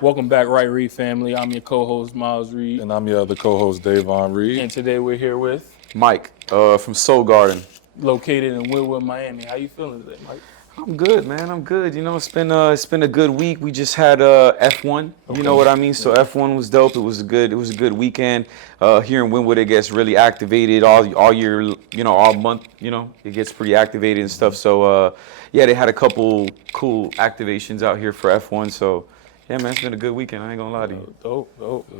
Welcome back, Reese family. I'm your co-host, Miles Reed. And I'm your other co-host, Davon Reed. And today we're here with Mike from Soul Garden. Located in Wynwood, Miami. How you feeling today, Mike? I'm good, man. I'm good. You know, it's been a good week. We just had F1. Okay. You know what I mean? So F1 was dope. It was a good weekend. Here in Wynwood, it gets really activated all year. You know, all month. You know, it gets pretty activated and stuff. So yeah, they had a couple cool activations out here for F1. So yeah, man, it's been a good weekend. I ain't gonna lie to you. Dope.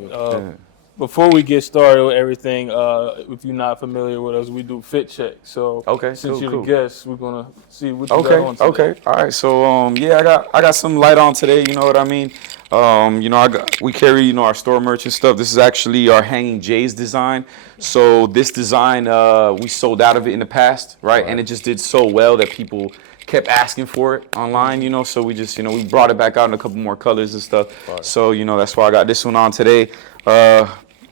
Yeah. Before we get started with everything, if you're not familiar with us, we do fit check. So Okay, since you're cool. the guest, we're gonna see what you got on today. Okay. All right. So yeah, I got some light on today. You know what I mean? You know, we carry our store merch and stuff. This is actually our hanging J's design. So this design we sold out of it in the past, right? And it just did so well that people kept asking for it online. You know, so we just we brought it back out in a couple more colors and stuff. So that's why I got this one on today.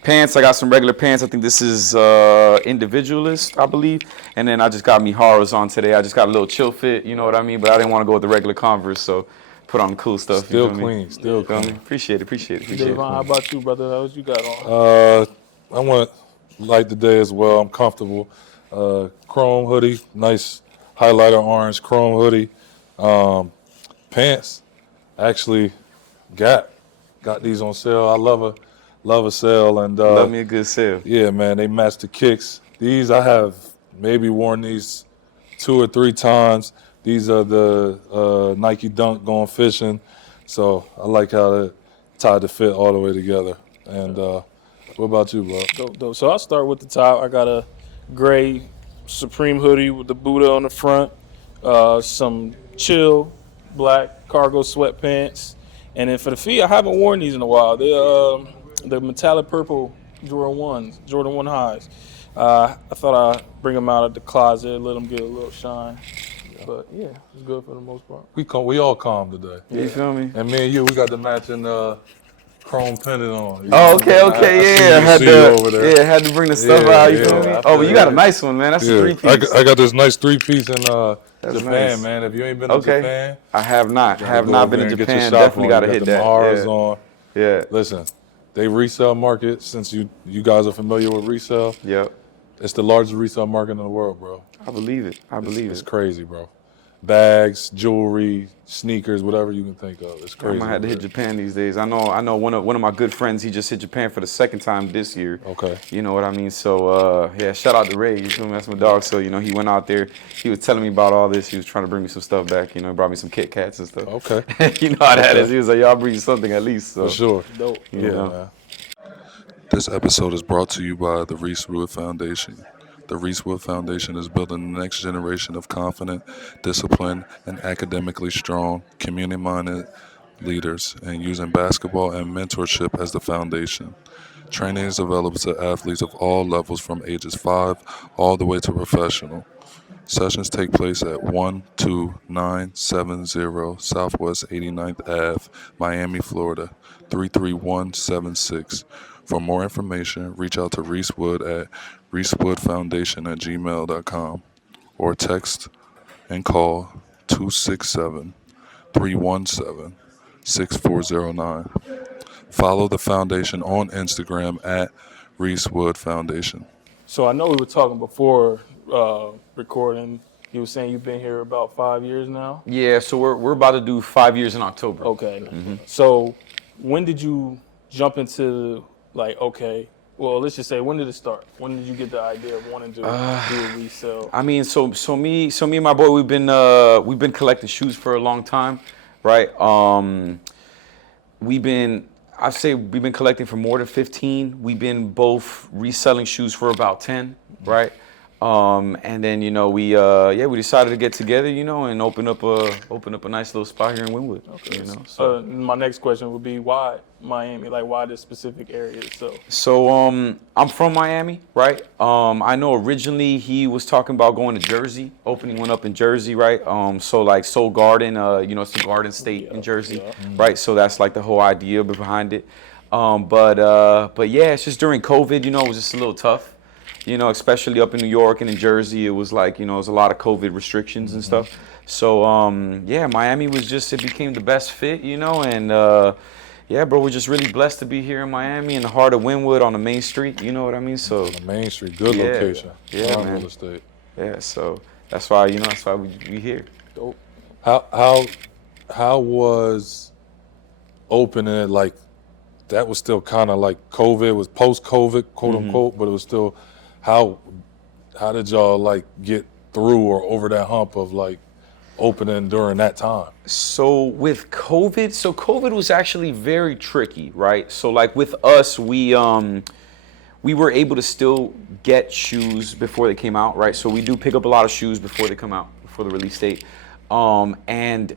Pants, I got some regular pants. I think this is individualist, I believe. And then I just got me Haros on today. I just got a little chill fit, you know what I mean? But I didn't want to go with the regular Converse, so put on the cool stuff. Still you know clean, still clean. Appreciate it. Davon, how about you, brother? How what you got on? I want light today as well. I'm comfortable. Chrome hoodie, nice highlighter orange chrome hoodie. Pants, actually, got these on sale. I love a sale, and Love me a good sale. yeah, man, they match the kicks. These I have maybe worn these 2 or 3 times. These are the Nike Dunk going fishing, so I like how they tied the fit all the way together. And what about you, bro? Dope. So I'll start with the top. I got a gray Supreme hoodie with the Buddha on the front, some chill black cargo sweatpants, and then for the feet, I haven't worn these in a while. The metallic purple Jordan 1 highs. I thought I'd bring them out of the closet, let them get a little shine. But yeah, it's good for the most part. We all calm today. You feel me? And me and you, we got the matching chrome pendant on. Oh, okay, yeah. I Had to bring the stuff out, you feel me? Oh, but you got a nice one, man. That's a 3-piece. I got this nice 3-piece in Japan, nice. man. If you ain't been to Japan, I have not been to Japan. Definitely got to hit that. On. Yeah. Listen, they resale market, since you guys are familiar with resale. Yep. It's the largest resale market in the world, bro. I believe it. It's crazy, bro. Bags, jewelry, sneakers, whatever you can think of. It's crazy. I'm gonna have to hit Japan these days. I know one of my good friends, he just hit Japan for the second time this year. Okay. You know what I mean? So yeah, shout out to Ray, you feel me? That's my dog. So, he went out there, he was telling me about all this, he was trying to bring me some stuff back, brought me some Kit Kats and stuff. Okay. You know how that is. He was like, y'all bring you something at least. So For sure. Dope. Yeah, man. This episode is brought to you by the Reese Foundation. The Reese Foundation is building the next generation of confident, disciplined, and academically strong, community-minded leaders, and using basketball and mentorship as the foundation. Training is available to athletes of all levels from ages 5 all the way to professional. Sessions take place at 12970 Southwest 89th Ave, Miami, Florida, 33176. For more information, reach out to Reese Wood at reesewoodfoundation@gmail.com or text and call 267-317-6409. Follow the foundation on Instagram at Reese Wood Foundation. So I know we were talking before recording. You were saying you've been here about 5 years now? Yeah, so we're about to do 5 years in October. Okay. So when did you jump into let's just say, when did it start? When did you get the idea of wanting to do a resale? I mean, so me and my boy, we've been collecting shoes for a long time, right? We've been collecting for more than 15. We've been both reselling shoes for about 10, right? And then we decided to get together, and open up a nice little spot here in Wynwood. Okay. So my next question would be, why Miami? Like, why this specific area itself? So I'm from Miami, right? I know originally he was talking about going to Jersey, opening one up in Jersey, right? So like Soul Garden, it's the Garden State in Jersey, right? So that's like the whole idea behind it. But yeah, it's just during COVID, it was just a little tough. Especially up in New York and in Jersey, it was like, it was a lot of COVID restrictions and stuff. So, Miami was it became the best fit, and Yeah, bro, we're just really blessed to be here in Miami, in the heart of Wynwood on the main street. You know what I mean? So On the Main Street, good Yeah. location. Yeah, Prime man. real estate. yeah, so that's why we here. Dope. How was opening it like? That was still kind of like COVID, was post-COVID, quote unquote, but it was still how did y'all like get through or over that hump of like opening during that time? So with COVID, COVID was actually very tricky, right? So like with us, we were able to still get shoes before they came out, right? So we do pick up a lot of shoes before they come out, before the release date. And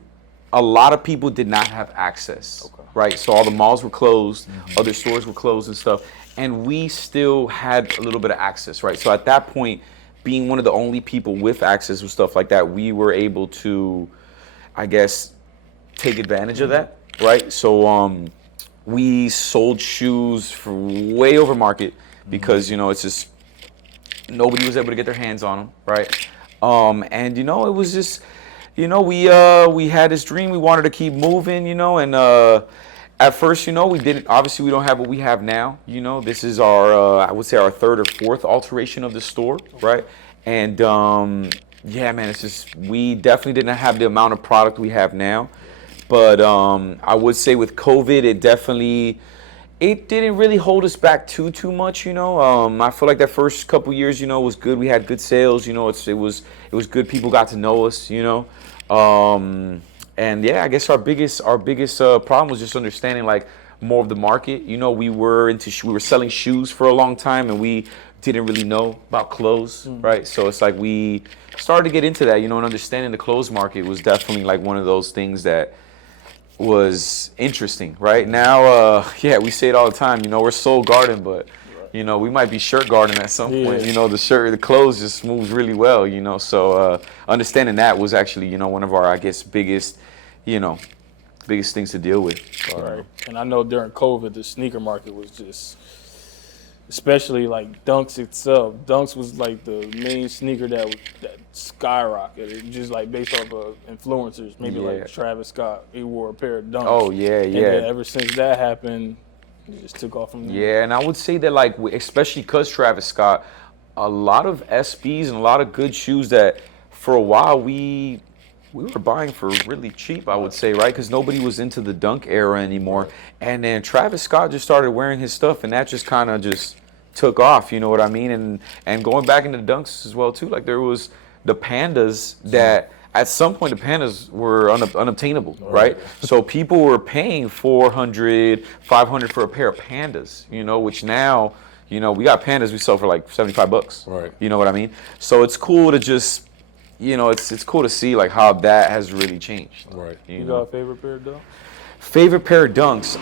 a lot of people did not have access, right? So all the malls were closed, other stores were closed and stuff. And we still had a little bit of access, right? So at that point, being one of the only people with access with stuff like that, we were able to, I guess, take advantage of that, right? So we sold shoes for way over market because, it's just nobody was able to get their hands on them, right? And it was just, we had this dream. We wanted to keep moving, and at first, we didn't. Obviously, we don't have what we have now. This is our, I would say, our third or fourth alteration of the store, right? And yeah, man, it's just we definitely didn't have the amount of product we have now. But I would say with COVID, it didn't really hold us back too much, I feel like that first couple years, was good. We had good sales, it was good. People got to know us, and yeah, I guess our biggest problem was just understanding like more of the market. We were selling shoes for a long time, and we didn't really know about clothes, right? So it's like we started to get into that, and understanding the clothes market was definitely like one of those things that was interesting. Right now, yeah, we say it all the time. We're Soul Garden, but we might be Shirt Garden at some point. The clothes just moves really well. So understanding that was actually one of our, I guess, biggest things to deal with. Right. And I know during COVID, the sneaker market was just, especially like Dunks itself. Dunks was like the main sneaker that skyrocketed, just like based off of influencers. Maybe like Travis Scott, he wore a pair of Dunks. Oh yeah. And then ever since that happened, it just took off from there. Yeah, and I would say that like, especially because Travis Scott, a lot of SBs and a lot of good shoes that for a while we were buying for really cheap, I would say, right? Because nobody was into the Dunk era anymore. And then Travis Scott just started wearing his stuff, and that just kind of just took off, you know what I mean? And going back into Dunks as well, too. Like, there was the Pandas that at some point the Pandas were unobtainable, right? So people were paying $400, $500 for a pair of Pandas, which now, we got Pandas we sell for like $75. Right. You know what I mean? So it's cool to just, it's cool to see like how that has really changed. Right. You got a favorite pair of Dunks? Favorite pair of Dunks?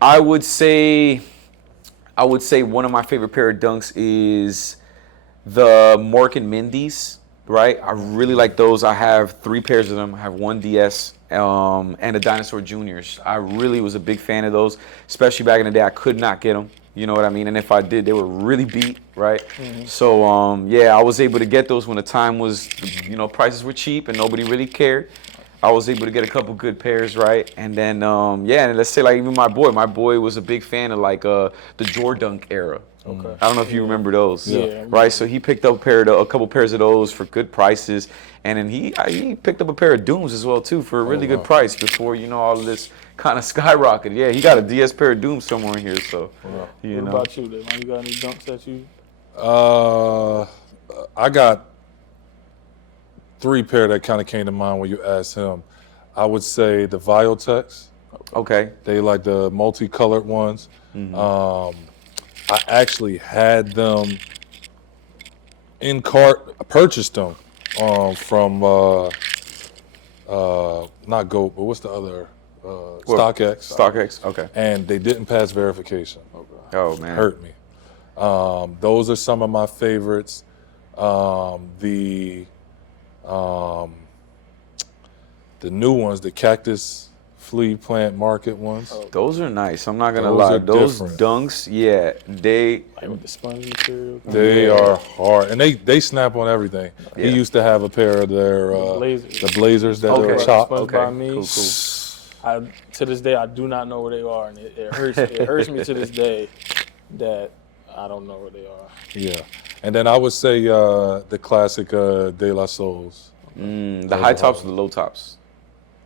I would say one of my favorite pair of Dunks is the Mork and Mindy's, right? I really like those. I have 3 pairs of them. I have one DS and a Dinosaur Juniors. I really was a big fan of those, especially back in the day. I could not get them. You know what I mean? And if I did, they were really beat, right? So, yeah, I was able to get those when the time was, prices were cheap and nobody really cared. I was able to get a couple good pairs, right? And then, yeah, and let's say like even my boy was a big fan of like the Jordunk era. Okay. I don't know if you remember those, Yeah. right? So he picked up a couple pairs of those for good prices, and then he picked up a pair of Dooms as well too for a really good price before all of this kind of skyrocketed. Yeah, he got a DS pair of Dooms somewhere in here. So, What about you, Dave? You got any Dunks that you? I got 3 pair that kind of came to mind when you asked him. I would say the Viotex. Okay. They like the multicolored ones. I actually had them in cart. I purchased them from not Goat, but what's the other? StockX. StockX. Okay. And they didn't pass verification. Oh man. Hurt me. Those are some of my favorites. The new ones, the Cactus Flea Plant Market ones. Those are nice. I'm not gonna Those lie. are Those different. Dunks, yeah, they. Like with the sponge material? They are hard, and they snap on everything. Yeah. He used to have a pair of their Blazers. the Blazers that Okay. were chopped. Sponged Okay. by me. Cool. To this day, I do not know where they are, and it hurts. It hurts me to this day that I don't know where they are. Yeah. And then I would say the classic De La Souls. The high tops or the low tops?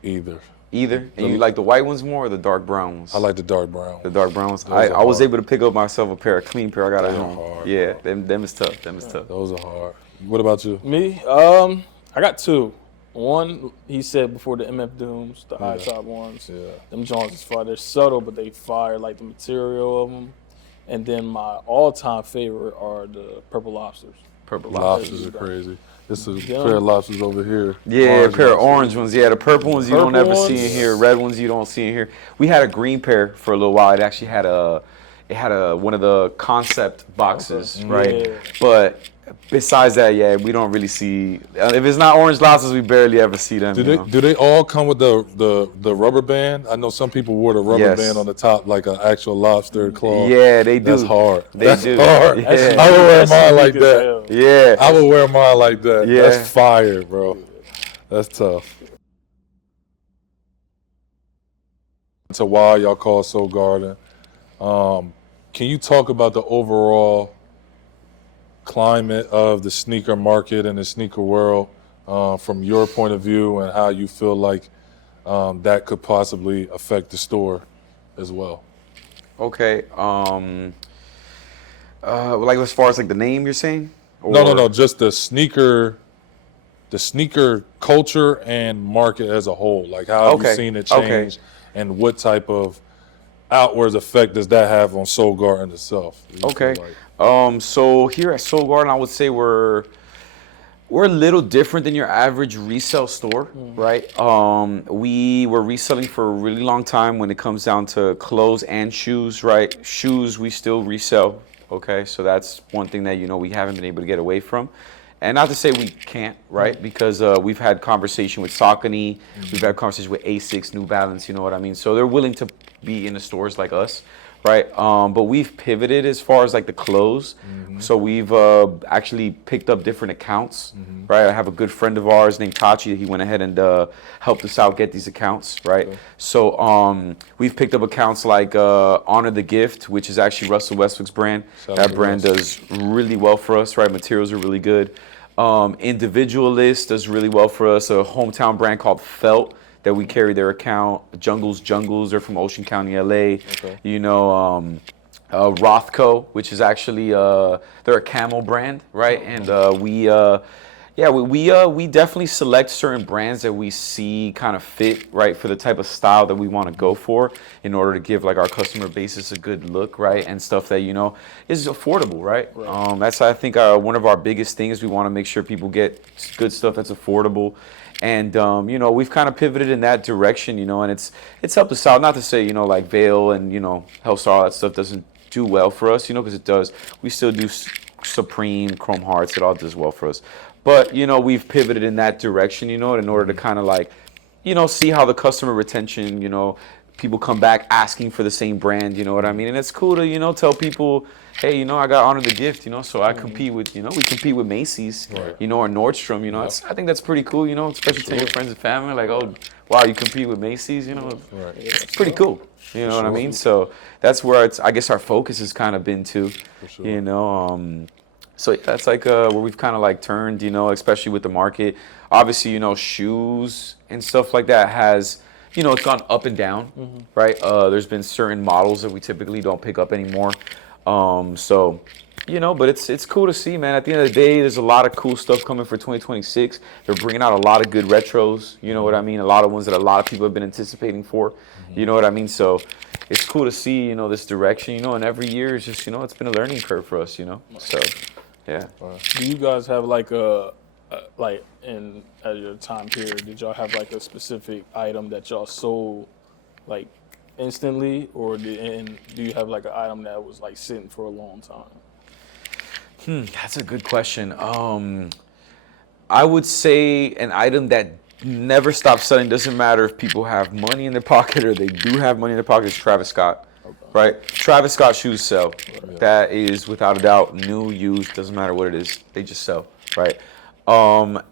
Either. Either. And you like the white ones more or the dark brown ones? I like the dark brown. The dark brown ones. Those are I was hard. able to pick up myself a clean pair I got at Those are home. hard, Yeah, bro. them is tough. Them is tough. Those are hard. What about you? Me, I got two. One, he said before, the MF Dooms, the high top ones. Yeah. Them Jones is fire. They're subtle, but they fire, like the material of them. And then my all-time favorite are the Purple Lobsters. Purple Lobsters lobsters. are crazy. This is a Yeah. pair of lobsters over here. Yeah, a pair of lobsters. orange ones. Yeah, the purple ones you don't Purple ever see in ones. here. Red ones you don't see in here. We had a green pair for a little while. It actually had one of the concept boxes, right? Yeah. But besides that, yeah, we don't really see. If it's not orange lobsters, we barely ever see them. Do they all come with the rubber band? I know some people wore the rubber Yes. band on the top like an actual lobster claw. Yeah, they do. That's hard. They That's do. hard. Yeah. I would wear mine like unique as that. hell. Yeah. I would wear mine like that. Yeah. That's fire, bro. That's tough. It's a while y'all call Soul Garden. Can you talk about the overall climate of the sneaker market and the sneaker world from your point of view, and how you feel like that could possibly affect the store as well? Okay. Like as far as like the name you're saying? No. Just the sneaker culture and market as a whole. Like, how have you Okay, seen it okay. change, and what type of outwards effect does that have on Soul Garden itself? Do you Okay. feel like? So here at Soul Garden, I would say we're a little different than your average resale store, right? We were reselling for a really long time when it comes down to clothes and shoes, right? Shoes we still resell, okay? So that's one thing that we haven't been able to get away from. And not to say we can't, right? Because we've had conversation with Saucony, we've had conversation with Asics, New Balance, you know what I mean? So they're willing to be in the stores like us, right? But we've pivoted as far as like the clothes. So we've actually picked up different accounts, right? I have a good friend of ours named Tachi. He went ahead and helped us out get these accounts, right? Okay. So we've picked up accounts like Honor the Gift, which is actually Russell Westbrook's brand. Shout out That to brand Russ. does really well for us, right? Materials are really good. Individualist does really well for us. A hometown brand called Felt that we carry their account. Jungles, they're from Ocean County, LA. Okay. Rothko, which is actually they're a camel brand, right? And we definitely select certain brands that we see kind of fit, right, for the type of style that we want to go for, in order to give like our customer basis a good look, right, and stuff that is affordable, right? That's, I think, one of our biggest things. We want to make sure people get good stuff that's affordable. And we've kind of pivoted in that direction, and it's helped us out. Not to say like Veil and Hellstar, all that stuff doesn't do well for us, because it does. We still do Supreme, Chrome Hearts. It all does well for us. But we've pivoted in that direction, in order to kind of like, see how the customer retention, people come back asking for the same brand, you know what I mean? And it's cool to tell people, hey, I got Honor the Gift, so I compete with, we compete with Macy's, Right. or Nordstrom, I think that's pretty cool, especially to your friends and family, like, oh, wow, you compete with Macy's, Right. it's pretty cool, you know what I mean? So that's where I guess our focus has kind of been to, sure. So that's like where we've kind of like turned, especially with the market. Obviously, shoes and stuff like that has, it's gone up and down, right? There's been certain models that we typically don't pick up anymore. So, but it's cool to see, man. At the end of the day, there's a lot of cool stuff coming for 2026. They're bringing out a lot of good retros, you know what I mean? A lot of ones that a lot of people have been anticipating for, you know what I mean? So it's cool to see, this direction, and every year is just, it's been a learning curve for us, So, yeah. Do you guys have like at your time period, did y'all have like a specific item that y'all sold like instantly, or do you have like an item that was like sitting for a long time? That's a good question. I would say an item that never stops selling, doesn't matter if people have money in their pocket or they do have money in their pocket, is Travis Scott. Right? Travis Scott shoes sell. That is without a doubt, new, used, doesn't matter what it is. They just sell, right?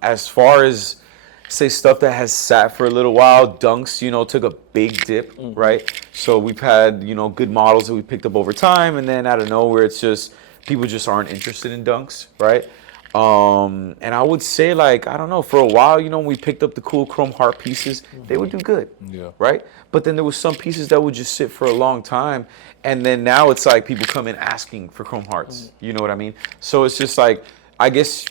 As far as say stuff that has sat for a little while. Dunks, took a big dip, right? So we've had, good models that we picked up over time, and then out of nowhere, it's just people just aren't interested in dunks, right? And I would say, like, I don't know, for a while, when we picked up the cool chrome heart pieces, they would do good, Yeah. right? But then there was some pieces that would just sit for a long time, and then now it's like people come in asking for chrome hearts. You know what I mean? So it's just like, I guess,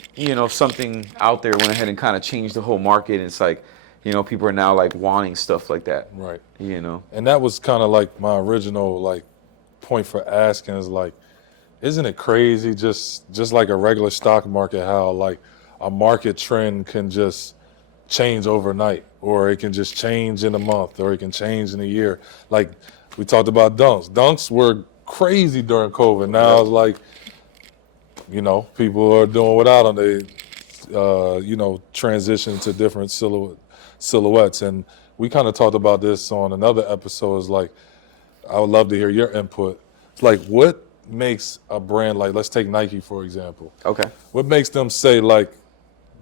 something out there went ahead and kind of changed the whole market. And it's like, people are now like wanting stuff like that. Right. You know? And that was kind of like my original like point for asking is like, isn't it crazy just like a regular stock market how like a market trend can just change overnight, or it can just change in a month, or it can change in a year. Like we talked about dunks. Dunks were crazy during COVID. Now it's like, people are doing without them. They, transition to different silhouettes. And we kind of talked about this on another episode. Is like, I would love to hear your input. It's like, what makes a brand like, let's take Nike, for example. Okay. What makes them say, like,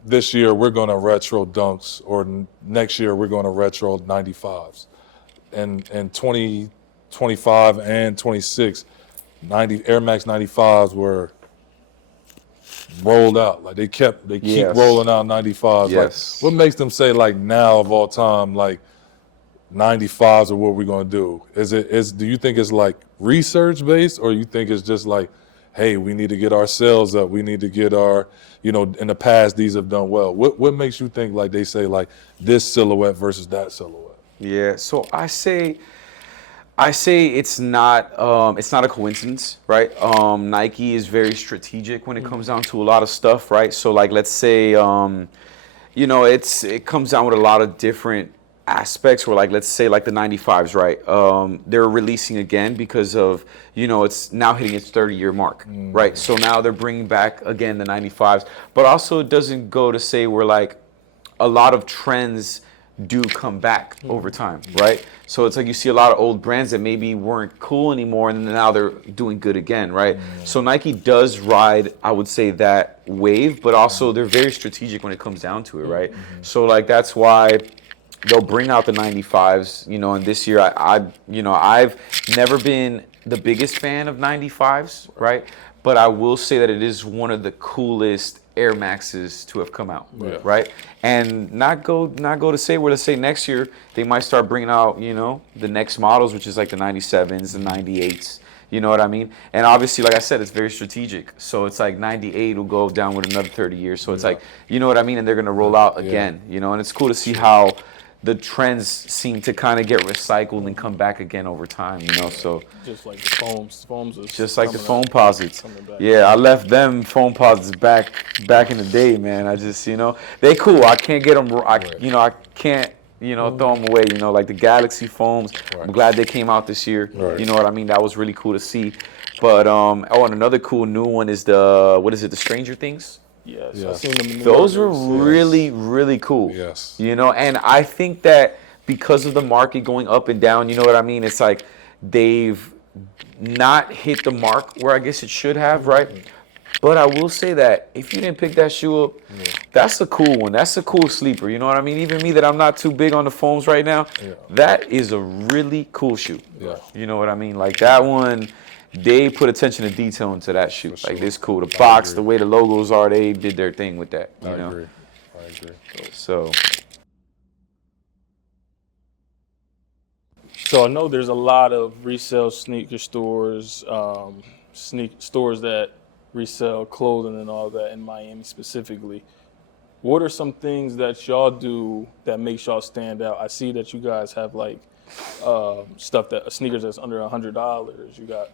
this year we're going to retro dunks, or next year we're going to retro 95s? And 2025 and 26, Air Max 95s were rolled out. Like, they keep Yes. rolling out 95s. Yes. Like, what makes them say, like, now of all time, like, 95s are what we're going to do? Do you think it's like research based, or you think it's just like, hey, we need to get our sales up, we need to get our, in the past these have done well? What makes you think like they say like this silhouette versus that silhouette? Yeah. So I say it's not a coincidence, right? Nike is very strategic when it comes down to a lot of stuff, right? So like, let's say, it comes down with a lot of different aspects where, like, let's say like the 95s, right? They're releasing again because of, it's now hitting its 30-year mark, right? So now they're bringing back again the 95s, but also it doesn't go to say where like a lot of trends do come back over time, right? So it's like you see a lot of old brands that maybe weren't cool anymore, and now they're doing good again, right? So Nike does ride, I would say, that wave, but also they're very strategic when it comes down to it, right? So like that's why they'll bring out the 95s, and this year I've never been the biggest fan of 95s, right? But I will say that it is one of the coolest Air Maxes to have come out, right? And not go to say where to say next year they might start bringing out, the next models, which is like the 97s, the 98s. You know what I mean? And obviously, like I said, it's very strategic. So it's like 98 will go down with another 30 years. So it's like, you know what I mean? And they're going to roll out again, and it's cool to see how the trends seem to kind of get recycled and come back again over time, so Just like the foams is just like the coming foam out, posits. coming back. Yeah, I left them foam posits back in the day, man. I just, they cool. I can't get them. I can't, throw them away. Like the Galaxy foams. I'm glad they came out this year. Right. You know what I mean? That was really cool to see. But and another cool new one is the the Stranger Things. Yes, Yes. I've seen them in the Those were markets. really, really cool. Yes. And I think that because of the market going up and down, you know what I mean? It's like they've not hit the mark where I guess it should have, right? But I will say that if you didn't pick that shoe up, that's a cool one. That's a cool sleeper. You know what I mean? Even me that I'm not too big on the foams right now, that is a really cool shoe. Yeah. You know what I mean? Like that one, they put attention to detail into that shoe. For Like sure. this cool. The I box, agree. the way the logos are, they did their thing with that. You I know? agree. So So I know there's a lot of resale sneaker stores, stores that resell clothing and all that in Miami specifically. What are some things that y'all do that makes y'all stand out? I see that you guys have like sneakers that's under $100. You got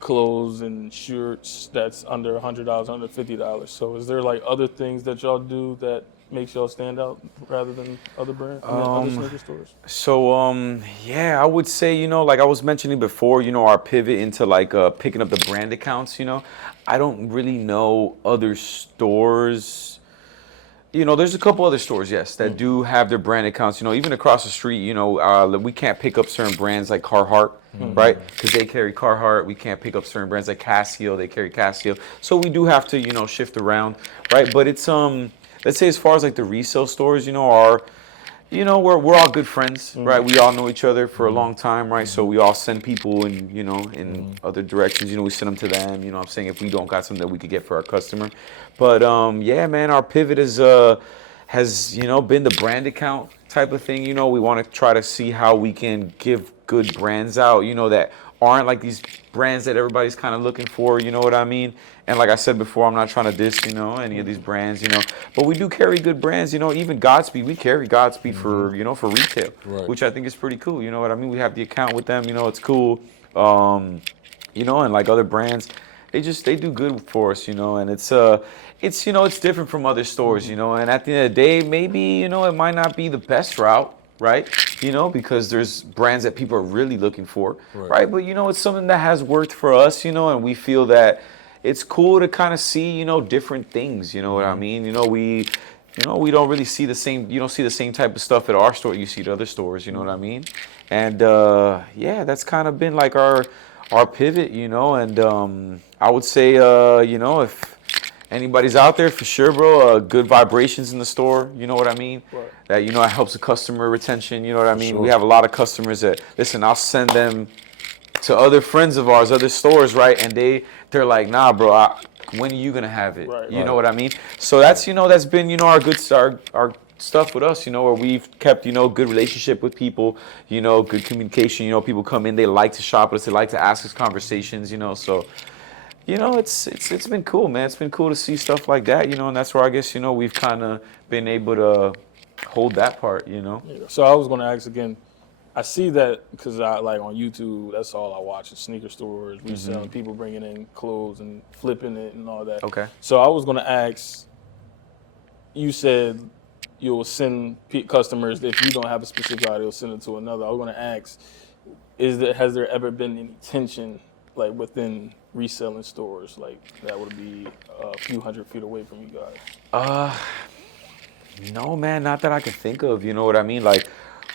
clothes and shirts that's under $100, under $50. So is there like other things that y'all do that makes y'all stand out rather than other brands, other sneaker stores? So, yeah, I would say, like I was mentioning before, our pivot into like picking up the brand accounts, I don't really know other stores. There's a couple other stores, yes, that do have their brand accounts. Even across the street, we can't pick up certain brands like Carhartt, right? Because they carry Carhartt. We can't pick up certain brands like Casio. They carry Casio. So we do have to, shift around, right? But it's let's say as far as like the resale stores, we're all good friends, right? We all know each other for a long time, right? So we all send people in other directions. We send them to them. I'm saying, if we don't got something that we could get for our customer. But yeah, man, our pivot has been the brand account type of thing. We want to try to see how we can give good brands out, that aren't like these brands that everybody's kind of looking for, you know what I mean? And like I said before, I'm not trying to diss, any of these brands, but we do carry good brands, even Godspeed, we carry Godspeed for, for retail, which I think is pretty cool, you know what I mean? We have the account with them, it's cool, and like other brands, they do good for us, and it's different from other stores, and at the end of the day, maybe, it might not be the best route, right? Because there's brands that people are really looking for, right? But it's something that has worked for us, and we feel that it's cool to kind of see, different things, you know what I mean? We don't really see the same, you don't see the same type of stuff at our store you see at other stores, you know what I mean? And yeah, that's kind of been like our pivot, and I would say, if anybody's out there, for sure, bro, good vibrations in the store, you know what I mean? That, it helps the customer retention, you know what I mean? We have a lot of customers that, listen, I'll send them to other friends of ours, other stores, right? And they're like, nah, bro, when are you gonna have it? You know what I mean? So that's, that's been, our good our stuff with us, where we've kept, good relationship with people, good communication, people come in, they like to shop with us, they like to ask us conversations, so it's been cool, man. It's been cool to see stuff like that, and that's where I guess, we've kind of been able to hold that part, Yeah. So I was going to ask again, I see that because I like on YouTube, that's all I watch is sneaker stores, reselling, people bringing in clothes and flipping it and all that. Okay. So I was going to ask, you said you'll send customers, if you don't have a specific idea, you'll send it to another. I was going to ask, has there ever been any tension like within reselling stores, like that would be a few 100 feet away from you guys? No, man, not that I can think of. You know what I mean? Like,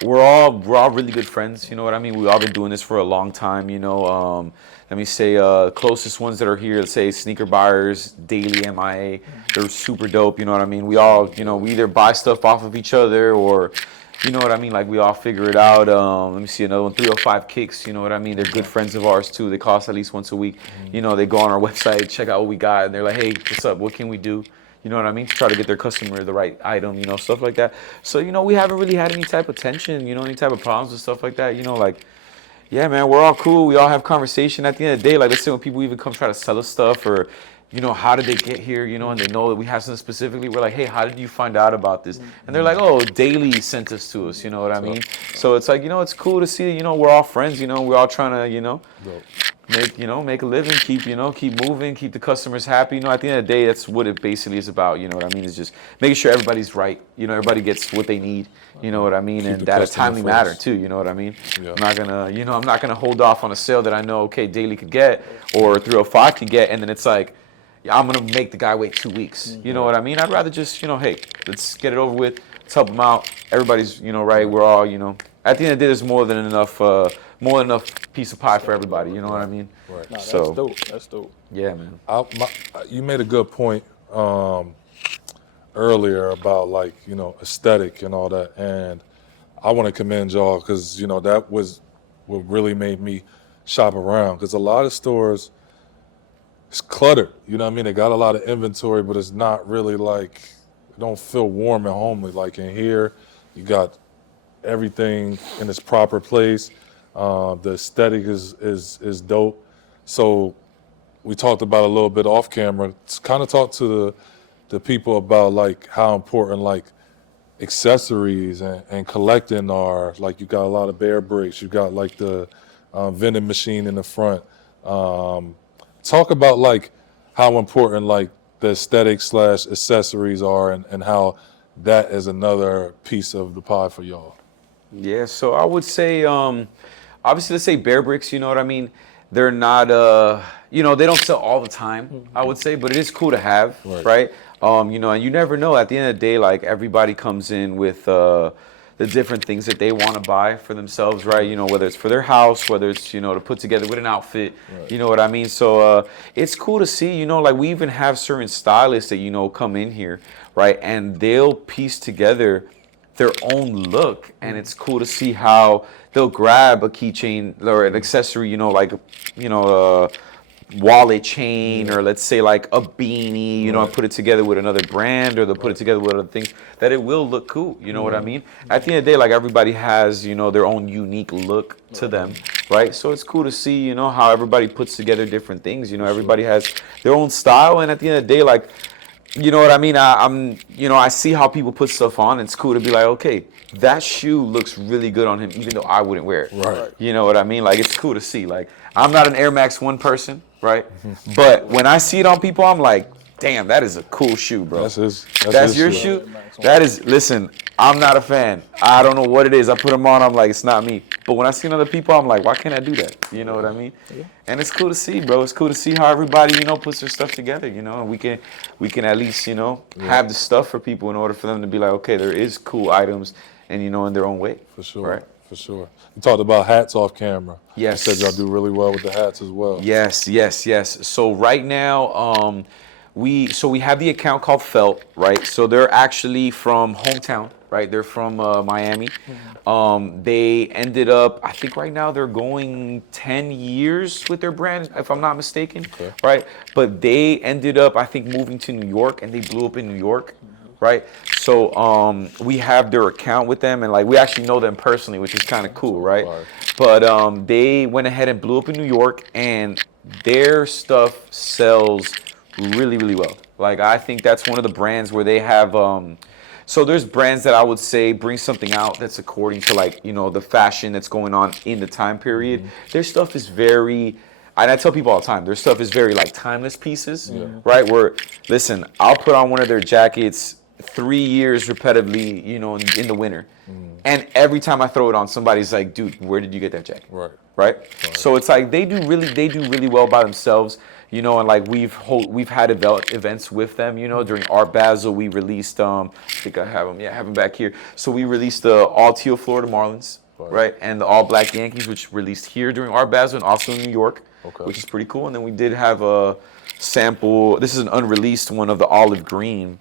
we're all really good friends. You know what I mean? We've all been doing this for a long time. Let me say, closest ones that are here, let's say Sneaker Buyers, Daily MIA. They're super dope. You know what I mean? We all, we either buy stuff off of each other or, you know what I mean? Like, we all figure it out. Let me see another one, 305 Kicks. You know what I mean? They're good friends of ours too. They call us at least once a week. They go on our website, check out what we got, and they're like, hey, what's up? What can we do? You know what I mean? To try to get their customer the right item, stuff like that. So, we haven't really had any type of tension, any type of problems and stuff like that. Yeah, man, we're all cool. We all have conversation at the end of the day. Like, let's say when people even come try to sell us stuff or, how did they get here, and they know that we have something specifically. We're like, hey, how did you find out about this? And they're like, oh, Daily sent us to us, you know what I mean? So it's like, it's cool to see, we're all friends, we're all trying to, make a living, keep moving, keep the customers happy. At the end of the day, that's what it basically is about. You know what I mean? It's just making sure everybody's right. everybody gets what they need. You know what I mean? And that a timely matter too. You know what I mean? Yeah. I'm not gonna hold off on a sale that I know, okay, Daily could get or 305 could get, and then it's like, yeah, I'm gonna make the guy wait 2 weeks. You know what I mean? I'd rather just, hey, let's get it over with. Let's help them out. Everybody's, right. We're all, at the end of the day, there's more than enough piece of pie for everybody. You know what I mean? Right. Nah, so that's dope. That's dope. Yeah, man. You made a good point earlier about like, aesthetic and all that. And I want to commend y'all because, that was what really made me shop around. Because a lot of stores, it's cluttered. You know what I mean? They got a lot of inventory, but it's not really like, it don't feel warm and homely. Like in here, you got everything in its proper place. The aesthetic is dope. So we talked about a little bit off camera. Kind of talk to the people about like how important like accessories and collecting are. Like you got a lot of bear bricks. You got like the vending machine in the front. Talk about like how important like the aesthetic / accessories are and how that is another piece of the pie for y'all. Yeah, so I would say, obviously, let's say bear bricks, you know what I mean? They're not, they don't sell all the time, I would say, but it is cool to have, right? And you never know. At the end of the day, like everybody comes in with, let's the different things that they want to buy for themselves, right? You know, whether it's for their house, whether it's, you know, to put together with an outfit, you know what I mean? So it's cool to see, you know, like we even have certain stylists that, you know, come in here, right? And they'll piece together their own look, and it's cool to see how they'll grab a keychain or an accessory, you know, like, you know, wallet chain, or let's say like a beanie, you know, and put it together with another brand, or they'll put it together with other things, that it will look cool, you know what I mean? At the end of the day, like, everybody has, you know, their own unique look to them, right? So it's cool to see, you know, how everybody puts together different things, you know, everybody has their own style, and at the end of the day, like, you know what I mean? I'm, you know, I see how people put stuff on, and it's cool to be like, okay, that shoe looks really good on him, even though I wouldn't wear it. Right. You know what I mean? Like, it's cool to see. Like, I'm not an Air Max 1 person, right? But when I see it on people, I'm like, damn, that is a cool shoe, bro. That's That's your shoe? That is, listen, I'm not a fan. I don't know what it is. I put them on, I'm like, it's not me. But when I see other people, I'm like, why can't I do that? You know what I mean? Yeah. And it's cool to see, bro. It's cool to see how everybody, you know, puts their stuff together, you know, and we can at least, you know, have the stuff for people in order for them to be like, okay, there is cool items, and, you know, in their own way. For sure. Right? For sure. You talked about hats off camera. Yes. You said y'all do really well with the hats as well. Yes. So right now, we have the account called Felt, right? So they're actually from hometown, right? They're from Miami. They ended up, I think right now they're going 10 years with their brand, if I'm not mistaken, right? But they ended up, I think, moving to New York, and they blew up in New York, right? So we have their account with them, and like we actually know them personally, which is kind of cool, right? But they went ahead and blew up in New York, and their stuff sells really, really well. Like, I think that's one of the brands where they have so there's brands that I would say bring something out that's according to, like, you know, the fashion that's going on in the time period. Their stuff is very, and I tell people all the time, their stuff is very like timeless pieces, right? Where, listen, I'll put on one of their jackets 3 years repetitively, you know, in the winter, and every time I throw it on, somebody's like, dude, where did you get that jacket? Right? So it's like they do really well by themselves, you know, and like we've had events with them, you know. During Art Basel, we released I think I have them, I have them back here. So we released the all teal Florida Marlins, right, and the all black Yankees, which released here during Art Basel and also in New York, which is pretty cool. And then we did have a sample. This is an unreleased one of the olive green.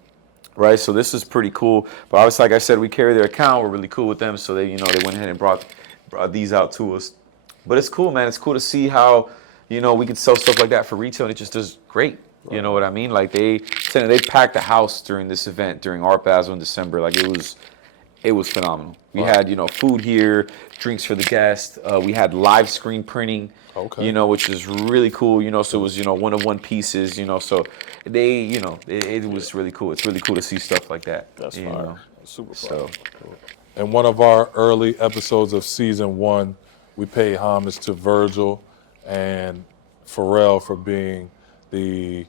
Right, so this is pretty cool. But obviously, like I said, we carry their account. We're really cool with them, so they, you know, they went ahead and brought these out to us. But it's cool, man. It's cool to see how, you know, we can sell stuff like that for retail, and it just does great. You know what I mean? Like they packed the house during this event during Art Basel in December. Like it was phenomenal. We had, you know, food here, drinks for the guests. We had live screen printing. You know, which is really cool, you know, so it was, you know, one-of-one pieces, you know, so they, you know, it was really cool. It's really cool to see stuff like that. That's fire. Know? Super fire. In one of our early episodes of season 1, we paid homage to Virgil and Pharrell for being the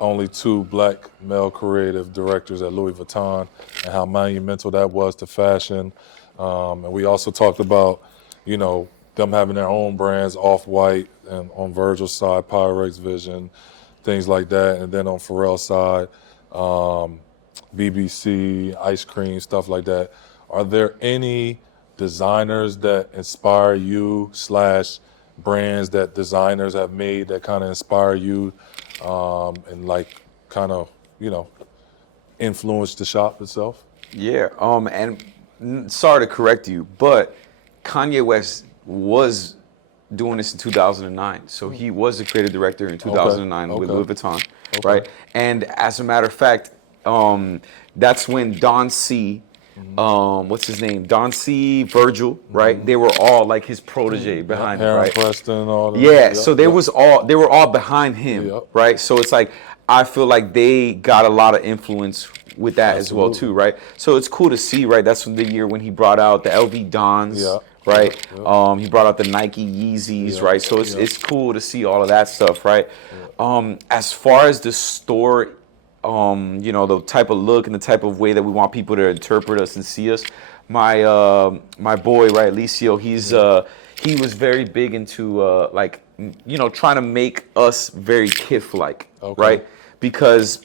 only 2 black male creative directors at Louis Vuitton, and how monumental that was to fashion. And we also talked about, you know, them having their own brands, Off-White, and on Virgil's side, Pyrex Vision, things like that. And then on Pharrell's side, BBC, ice cream, stuff like that. Are there any designers that inspire you / brands that designers have made that kind of inspire you and like kind of, you know, influence the shop itself? Yeah, and sorry to correct you, but Kanye West was doing this in 2009. So he was the creative director in 2009 with Louis Vuitton, right? And as a matter of fact, that's when Don C, what's his name? Don C, Virgil, right? They were all like his protege behind him, right? Preston, all that. Yeah, so they were all behind him, right? So it's like, I feel like they got a lot of influence with that as well too, right? So it's cool to see, right? That's from the year when he brought out the LV Dons, right? He brought out the Nike Yeezys, right? So it's cool to see all of that stuff, right? As far as the store, you know, the type of look and the type of way that we want people to interpret us and see us, my boy, right, Licio, he was very big into like, you know, trying to make us very Kith-like, right? Because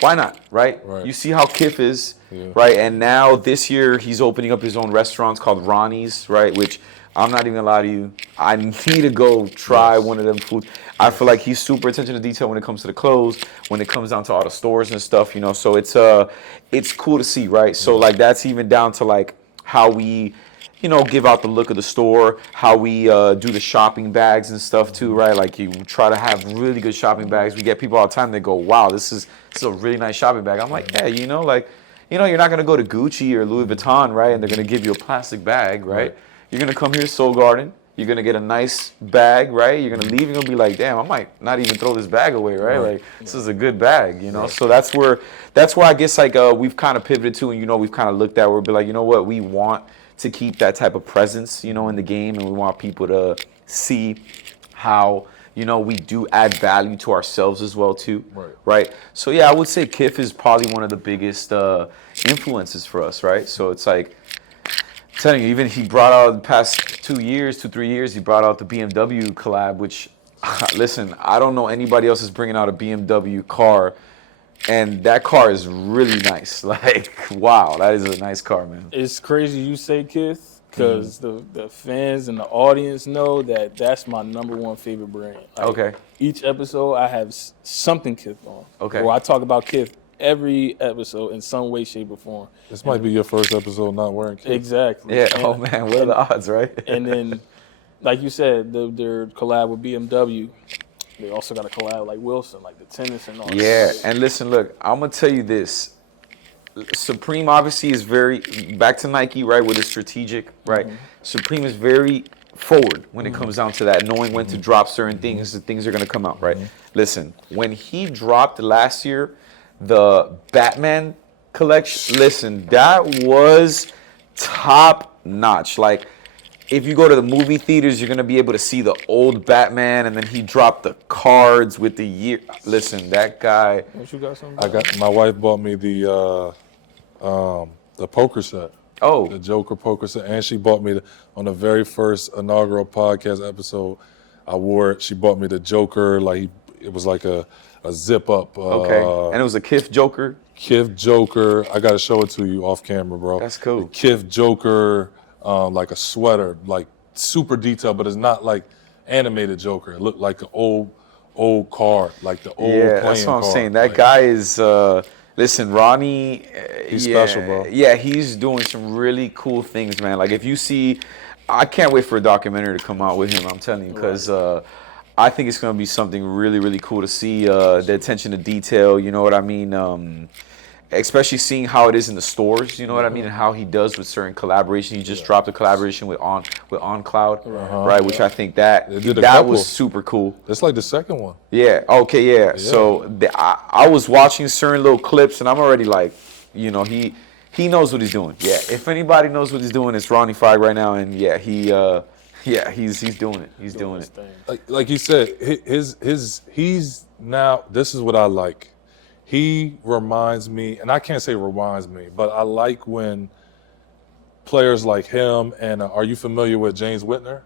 why not, right? You see how Kith is, right? And now this year he's opening up his own restaurants called Ronnie's, right? Which I'm not even gonna lie to you, I need to go try one of them foods. I feel like he's super attention to detail when it comes to the clothes, when it comes down to all the stores and stuff, you know. So it's cool to see, right? So like that's even down to like how we, you know, give out the look of the store, how we do the shopping bags and stuff too, right? Like you try to have really good shopping bags. We get people all the time that go, "Wow, this is a really nice shopping bag." I'm like, yeah, you know, like, you know, you're not gonna go to Gucci or Louis Vuitton, right? And they're gonna give you a plastic bag, right? You're gonna come here to Soul Garden. You're gonna get a nice bag, right? You're gonna leave. You're gonna be like, damn, I might not even throw this bag away, right? Like this is a good bag, you know. So that's where I guess like we've kind of pivoted to, and you know, we've kind of looked at where we'll be like, you know what, we want to keep that type of presence, you know, in the game, and we want people to see how, you know, we do add value to ourselves as well too, right? So yeah, I would say Kif is probably one of the biggest influences for us, right? So it's like, I'm telling you, even he brought out the past 3 years, he brought out the BMW collab, which, listen, I don't know anybody else is bringing out a BMW car, and that car is really nice. Like, wow, that is a nice car, man. It's crazy you say Kith, because the fans and the audience know that that's my #1 favorite brand. Like, Okay. Each episode, I have something Kith on. Okay. Or I talk about Kith every episode in some way, shape, or form. This might be your first episode not wearing Kith. Exactly. Yeah. And, Oh man, what are the odds, right? and then, like you said, their collab with BMW. They also got a collab like Wilson, like the tennis and all. Yeah, that. and listen, look, I'm gonna tell you this. Supreme obviously is very back to Nike, right? With the strategic, right? Supreme is very forward when it comes down to that, knowing when to drop certain things. The things are gonna come out, right? Listen, when he dropped last year the Batman collection, listen, that was top notch. Like, if you go to the movie theaters, you're gonna be able to see the old Batman, and then he dropped the cards with the year. Listen, that guy. What you got something? My wife bought me the poker set. Oh, The Joker poker set, and she bought me on the very first inaugural podcast episode. I wore it. She bought me the Joker, like it was like a zip up. okay. And it was a Kif Joker. Kif Joker. I gotta show it to you off camera, bro. That's cool. The Kif Joker, like a sweater, like super detailed, but it's not like animated Joker. It looked like an old card, like the old Yeah, playing that's what I'm card. saying. That guy is. Listen, Ronnie. He's yeah, special, bro. Yeah, he's doing some really cool things, man. Like if you see, I can't wait for a documentary to come out with him. I'm telling you, because I think it's gonna be something really, really cool to see. The attention to detail. You know what I mean? Especially seeing how it is in the stores, you know what I mean, and how he does with certain collaboration. He just dropped a collaboration with OnCloud, right? Which I think that did a couple. was super cool. That's like the second one. Yeah. Okay. Yeah. So I was watching certain little clips, and I'm already like, you know, he knows what he's doing. Yeah. If anybody knows what he's doing, it's Ronnie Fieg right now, and yeah, he's doing it. He's doing it. Like he said, he's now. This is what I like. He reminds me, and I can't say reminds me, but I like when players like him and are you familiar with James Whitner?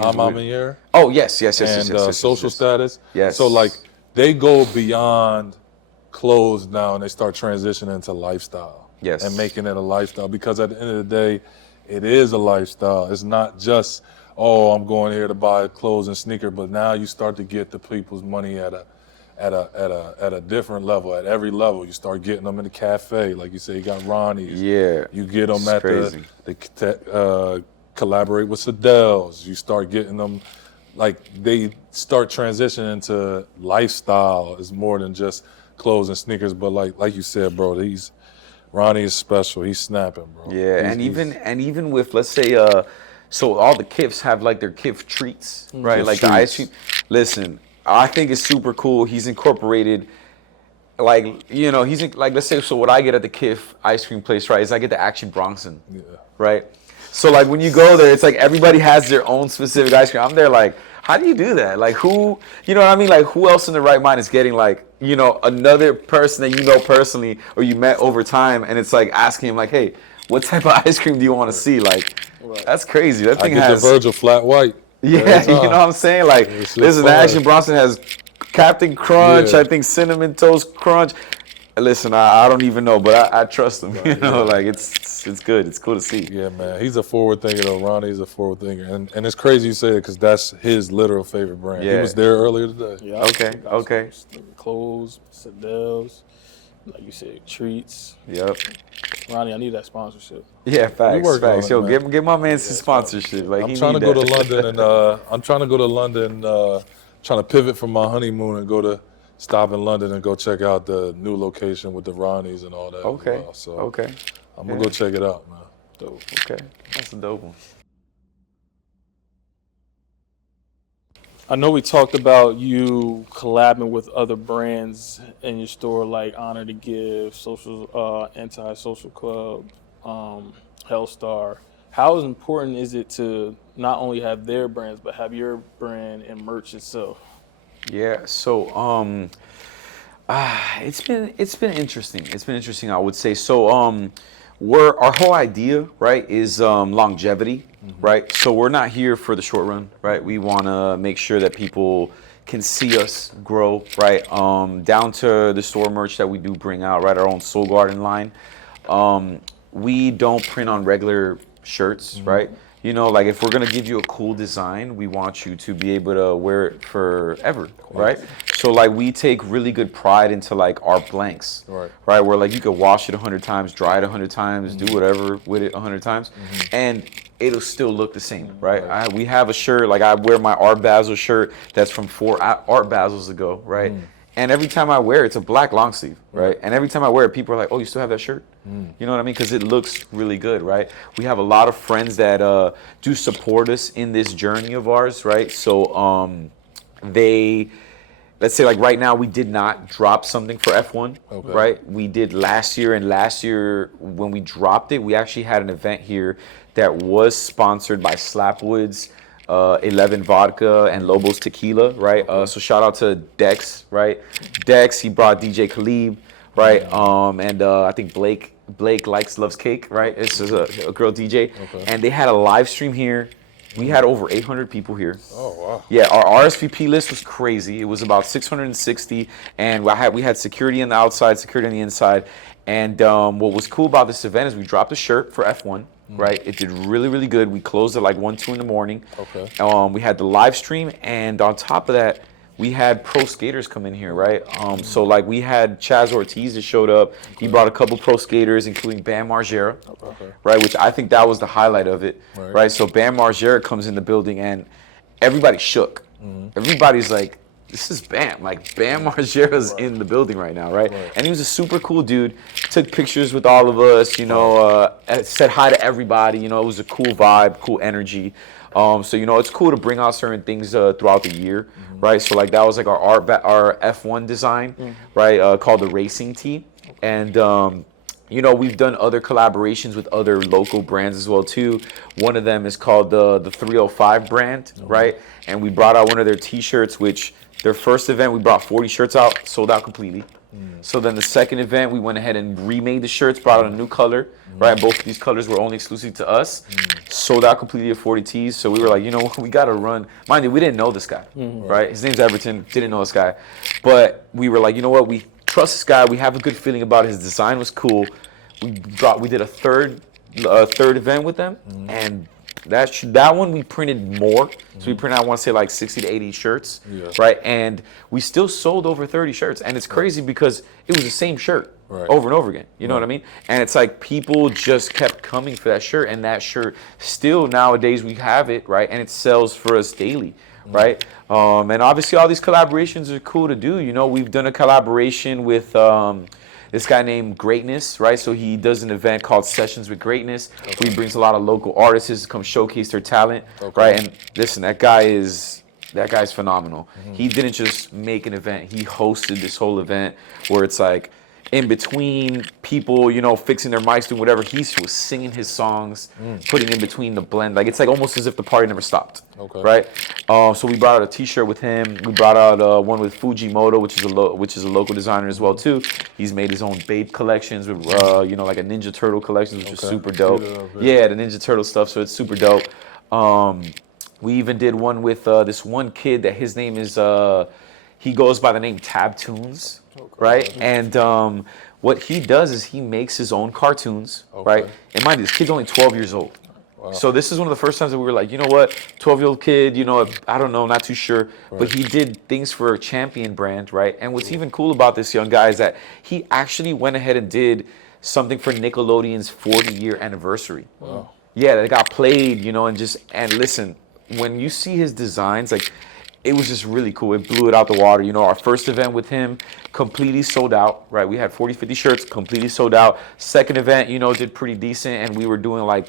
I'm in here. Oh yes. And social status. Yes. So like they go beyond clothes now and they start transitioning into lifestyle. Yes. And making it a lifestyle, because at the end of the day, it is a lifestyle. It's not just, oh, I'm going here to buy clothes and sneakers, but now you start to get the people's money at a different level. At every level, you start getting them in the cafe, like you say. You got Ronnie's. Yeah. You get them It's at crazy. the collaborate with Sadel's. You start getting them, like they start transitioning into lifestyle. It's more than just clothes and sneakers. But like you said, bro, Ronnie is special. He's snapping, bro. Yeah, and even with, let's say, so all the Kifs have like their Kif treats, right? Kif Like the ice treats. cream. Listen, I think it's super cool. He's incorporated, like, you know, like, let's say, so what I get at the Kif ice cream place, right, is I get the Action Bronson, right? So like when you go there, it's like everybody has their own specific ice cream. I'm there like, how do you do that? Like who, you know what I mean? Like who else in the right mind is getting like, you know, another person that you know personally or you met over time, and it's like asking him like, hey, what type of ice cream do you want to see? Like, that's crazy. That I thing get has. the Virgil flat white. Yeah, every you know time. what I'm saying? Like, It's listen, the fire. Action Bronson has Captain Crunch, Yeah. I think Cinnamon Toast Crunch. Listen, I don't even know, but I trust him. You know, like it's good. It's cool to see. Yeah, man. He's a forward thinker, though. Ronnie's a forward thinker. And it's crazy you say it because that's his literal favorite brand. He Yeah. was there earlier today. Yeah. Okay, okay. Clothes, Sedels, like you said, treats. Yep. Ronnie, I need that sponsorship. Yeah, facts, working on facts. it, Yo, man. give my man some sponsorship. Like I'm he trying to need go to that. London trying to pivot from my honeymoon and go to stop in London and go check out the new location with the Ronnies and all that. Okay. As well. So Okay. I'm gonna go check it out, man. Dope. Okay. That's a dope one. I know we talked about you collabing with other brands in your store, like Honor to Give, Social, Anti-Social Club, Hellstar. How important is it to not only have their brands, but have your brand and merch itself? Yeah. So it's been interesting. It's been interesting, I would say. So our whole idea, right, is longevity, right? So we're not here for the short run, right? We want to make sure that people can see us grow, right? Down to the store merch that we do bring out, right? Our own Soul Garden line. We don't print on regular shirts, right? You know, like if we're gonna give you a cool design, we want you to be able to wear it forever, right? So like we take really good pride into like our blanks, right? Where like you could wash it 100 times, dry it 100 times, do whatever with it 100 times, and it'll still look the same, right? We have a shirt, like I wear my Art Basel shirt that's from 4 Art Basels ago, right? And every time I wear it, it's a black long sleeve, right? And every time I wear it, people are like, "Oh, you still have that shirt?" You know what I mean? Because it looks really good, right? We have a lot of friends that do support us in this journey of ours, right? So let's say like right now, we did not drop something for F1, right? We did last year, and last year when we dropped it, we actually had an event here that was sponsored by Slapwoods, 11 Vodka, and Lobos Tequila, right? So shout out to Dex, right? Dex, he brought DJ Khalib, right? And I think Blake loves cake, right? This is a girl DJ, and they had a live stream here. We had over 800 people here. Oh wow! Yeah, our RSVP list was crazy. It was about 660, and we had security on the outside, security on the inside. And what was cool about this event is we dropped a shirt for F1. Right, it did really, really good. We closed at like 1, 2 in the morning. We had the live stream, and on top of that, we had pro skaters come in here, right? So like we had Chaz Ortiz that showed up. He brought a couple pro skaters, including Bam Margera, right? Which I think that was the highlight of it, right? So Bam Margera comes in the building, and everybody shook. Everybody's like, this is Bam. Like, Bam Margera's in the building right now, right? And he was a super cool dude. Took pictures with all of us, you know, said hi to everybody. You know, it was a cool vibe, cool energy. So, you know, it's cool to bring out certain things throughout the year, right? So, like, that was like our F1 design, right, called the Racing Tee. And, you know, we've done other collaborations with other local brands as well, too. One of them is called the 305 brand, right? And we brought out one of their T-shirts, which their first event, we brought 40 shirts out, sold out completely. So then the second event, we went ahead and remade the shirts, brought out a new color, right? Both of these colors were only exclusive to us. Sold out completely at 40 tees. So we were like, you know what, we got to run. Mind you, we didn't know this guy, right? His name's Everton, didn't know this guy. But we were like, you know what, we trust this guy. We have a good feeling about it. His design was cool. We did a third event with them, and that one we printed more. So we printed, I want to say, like 60 to 80 shirts, right? And we still sold over 30 shirts. And it's crazy because it was the same shirt over and over again. You know what I mean? And it's like people just kept coming for that shirt, and that shirt still nowadays we have it, right? And it sells for us daily, right? And obviously all these collaborations are cool to do. You know, we've done a collaboration with this guy named Greatness, right? So he does an event called Sessions with Greatness. He brings a lot of local artists to come showcase their talent, right? And listen, that guy is phenomenal. He didn't just make an event; he hosted this whole event where it's like, in between people, you know, fixing their mics, doing whatever, he was singing his songs, putting in between the blend. Like, it's like almost as if the party never stopped, right? So we brought out a T-shirt with him. We brought out one with Fujimoto, which is a local designer as well too. He's made his own Babe collections with, you know, like a Ninja Turtle collection, which is super dope. Yeah, the Ninja Turtle stuff. So it's super dope. We even did one with this one kid that his name is he goes by the name Tab Tunes. Right, and what he does is he makes his own cartoons, right? And mind you, this kid's only 12 years old. So this is one of the first times that we were like, you know what, 12-year-old kid, you know, I don't know, not too sure. But he did things for a Champion brand, right? And what's even cool about this young guy is that he actually went ahead and did something for Nickelodeon's 40-year anniversary. Wow. Yeah, that got played, you know, and listen, when you see his designs, like, it was just really cool. It blew it out the water. You know, our first event with him completely sold out, right? We had 40, 50 shirts, completely sold out. Second event, you know, did pretty decent, and we were doing like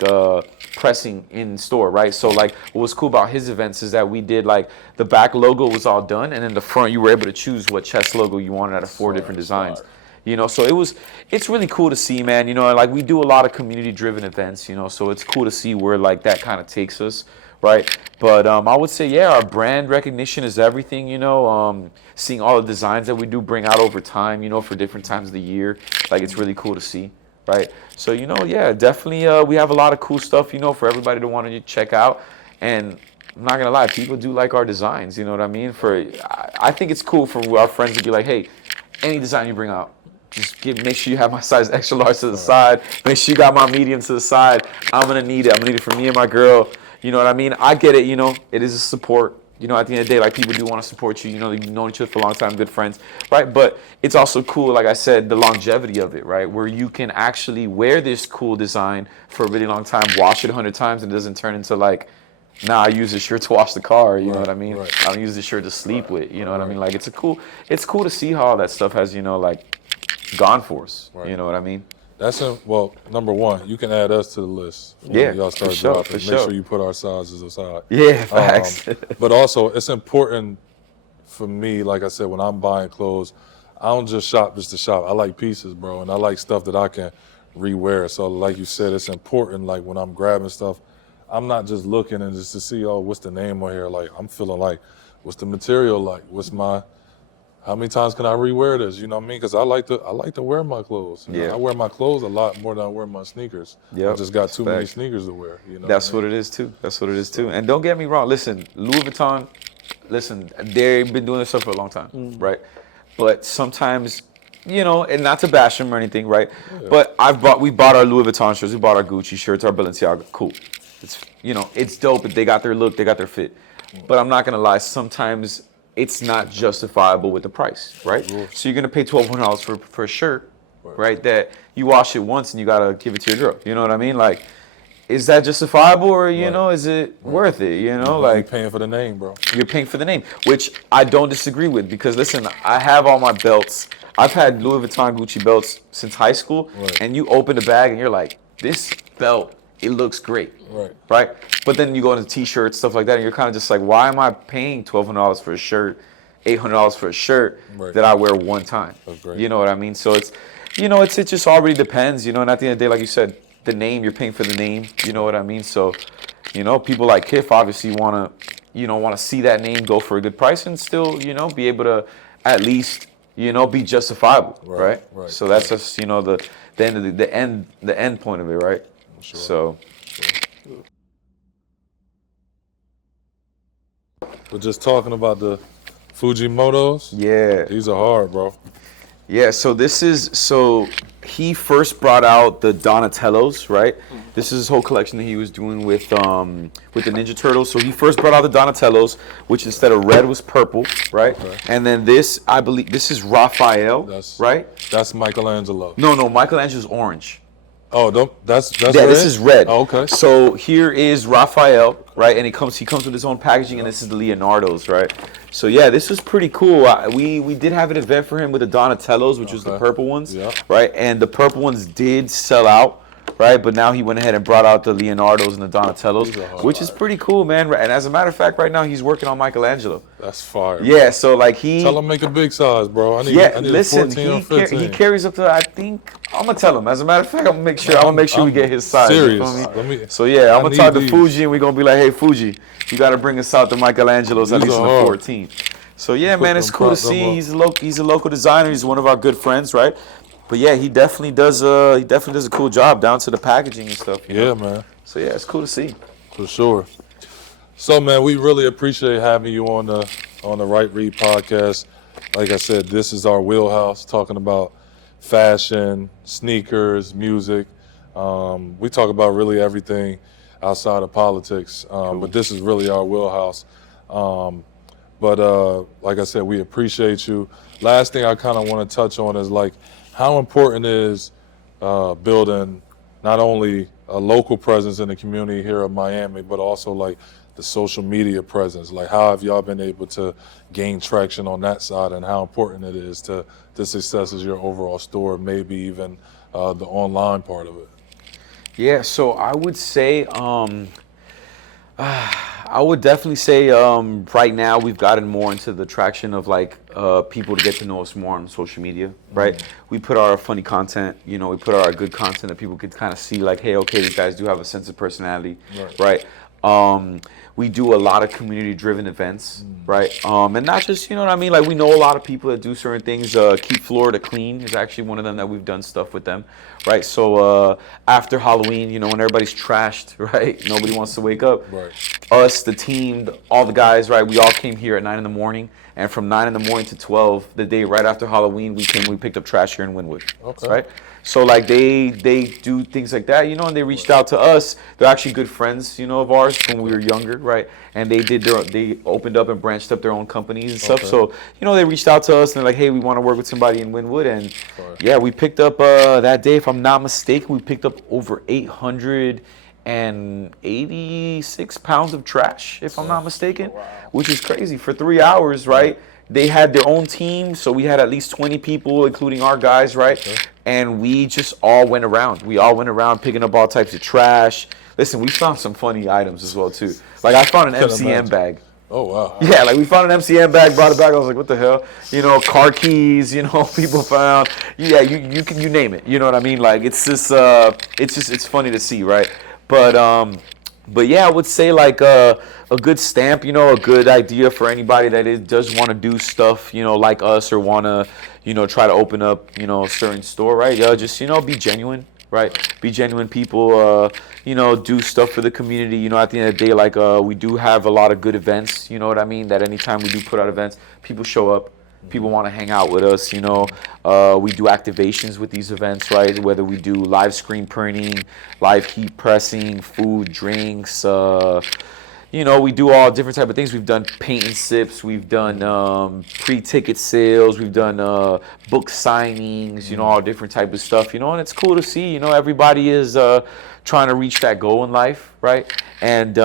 pressing in store, right? So like what was cool about his events is that we did like the back logo was all done, and then the front you were able to choose what chest logo you wanted out of 4 different designs. You know, so it's really cool to see, man. You know, like we do a lot of community-driven events, you know, so it's cool to see where like that kind of takes us, right? But I would say, yeah, our brand recognition is everything, you know. Seeing all the designs that we do bring out over time, you know, for different times of the year, like it's really cool to see, right? So, you know, yeah, definitely we have a lot of cool stuff, you know, for everybody to want to check out. And I'm not gonna lie, people do like our designs, you know what I mean? I think it's cool for our friends to be like, hey, any design you bring out, just make sure you have my size extra large to the side. Make sure you got my medium to the side. I'm gonna need it. I'm gonna need it for me and my girl. You know what I mean? I get it. You know, it is a support. You know, at the end of the day, like people do want to support you. You know, you've known each other for a long time, good friends, right? But it's also cool, like I said, the longevity of it, right? Where you can actually wear this cool design for a really long time, wash it 100 times, and it doesn't turn into like, nah, I use this shirt to wash the car. You know what I mean? I don't use this shirt to sleep with. You know what I mean? Like it's cool to see how all that stuff has, you know, like gone for us. You know what I mean? That's well, number one, you can add us to the list. Yeah, y'all start for sure, dropping. for Make sure sure you put our sizes aside. Yeah, facts. But also, it's important for me, like I said, when I'm buying clothes, I don't just shop just to shop. I like pieces, bro, and I like stuff that I can rewear. So, like you said, it's important. Like when I'm grabbing stuff, I'm not just looking and just to see, oh, what's the name on here? Like I'm feeling like, what's the material like? How many times can I rewear this? You know what I mean? Because I like to wear my clothes. You know, I wear my clothes a lot more than I wear my sneakers. I just got too many sneakers to wear. You know. That's what it is too. That's what it is too. And don't get me wrong. Listen, Louis Vuitton. Listen, they've been doing this stuff for a long time, right? But sometimes, you know, and not to bash them or anything, right? Yeah. But we bought our Louis Vuitton shirts, we bought our Gucci shirts, our Balenciaga. Cool. It's, you know, it's dope. They got their look, they got their fit. But I'm not gonna lie. Sometimes it's not justifiable with the price, right? So you're gonna pay $1,200 for a shirt, right? That you wash it once and you gotta give it to your girl. You know what I mean? Like, is that justifiable, or you know, is it worth it? You know, like you're paying for the name, bro. You're paying for the name, which I don't disagree with, because listen, I have all my belts. I've had Louis Vuitton, Gucci belts since high school, and you open the bag and you're like, this belt, it looks great, right? But then you go into t-shirts, stuff like that, and you're kind of just like, why am I paying $1,200 for a shirt, $800 for a shirt that I wear one time? You know what I mean? So it's, you know, it just already depends, you know. And at the end of the day, like you said, the name, you're paying for the name. You know what I mean? So, you know, people like Kif obviously want to see that name go for a good price and still, you know, be able to at least, you know, be justifiable, right? So that's just, you know, the end point of it, right? Sure. So, we're just talking about the Fujimotos. Yeah, these are hard, bro. Yeah, so he first brought out the Donatellos, right? This is his whole collection that he was doing with the Ninja Turtles. So he first brought out the Donatellos, which instead of red was purple, right? And then this, I believe, this is Raphael, right? That's Michelangelo. No, Michelangelo's orange. Oh, that's yeah. Red? This is red. Oh, okay. So here is Raphael, right? And he comes with his own packaging, and this is the Leonardo's, right? So yeah, this was pretty cool. We did have an event for him with the Donatellos, which was the purple ones, right? And the purple ones did sell out, right? But now he went ahead and brought out the Leonardos and the Donatellos, which is pretty cool, man. And as a matter of fact, right now he's working on Michelangelo. That's fire. Yeah, bro. so like tell him make a big size, bro. I need listen, a 14 or 15. He carries up to, I think, I'm gonna tell him. As a matter of fact, I'm gonna make sure we get his size. Serious. You feel me? So yeah, I'm gonna talk to Fuji, and we're gonna be like, hey Fuji, you gotta bring us out to Michelangelo's at least in the 14. So yeah, man, it's cool to see. He's a local designer. He's one of our good friends, right? But yeah, he definitely does a cool job down to the packaging and stuff. You know? Man. So yeah, it's cool to see. For sure. So man, we really appreciate having you on the Right Read podcast. Like I said, this is our wheelhouse, talking about fashion, sneakers, music. We talk about really everything outside of politics, but this is really our wheelhouse. But like I said, we appreciate you. Last thing I kind of want to touch on is like how important is building not only a local presence in the community here in Miami, but also like the social media presence. Like how have y'all been able to gain traction on that side, and how important it is to the success of your overall store, maybe even the online part of it? Yeah, so I would definitely say right now we've gotten more into the traction of like people to get to know us more on social media, right? We put our funny content, we put our good content that people could kind of see like, hey, okay, these guys do have a sense of personality, right? We do a lot of community-driven events, right? And not just, like we know a lot of people that do certain things. Keep Florida Clean is actually one of them that we've done stuff with them, right? So after Halloween, when everybody's trashed, right? Nobody wants to wake up. Right. Us, the team, all the guys, right? We all came here at 9 in the morning. And from 9 in the morning to 12, the day right after Halloween, we picked up trash here in Wynwood, right? So like they do things like that, and they reached out to us. They're actually good friends, of ours when we were younger, right? And they opened up and branched up their own companies and stuff. So, they reached out to us and they're like, hey, we want to work with somebody in Wynwood. And yeah, we picked up that day, if I'm not mistaken, we picked up over 886 pounds of trash, if I'm not mistaken, which is crazy for 3 hours, right? They had their own team, so we had at least 20 people, including our guys, right? And we just all went around. We all went around picking up all types of trash. Listen, we found some funny items as well, too. Like, I found an MCM bag. Oh, wow. Yeah, like we found an MCM bag, brought it back. I was like, what the hell? Car keys, people found. Yeah, you name it. You know what I mean? Like, it's funny to see, right? But yeah, I would say like a good stamp, a good idea for anybody that does want to do stuff, like us, or want to, try to open up, a certain store, right? Just, be genuine, right? Be genuine people, do stuff for the community. At the end of the day, like we do have a lot of good events, you know what I mean? That anytime we do put out events, people show up. People want to hang out with us, We do activations with these events, right? Whether we do live screen printing, live heat pressing, food, drinks, we do all different type of things. We've done paint and sips. We've done pre-ticket sales. We've done book signings, all different type of stuff, and it's cool to see, everybody is trying to reach that goal in life, right? And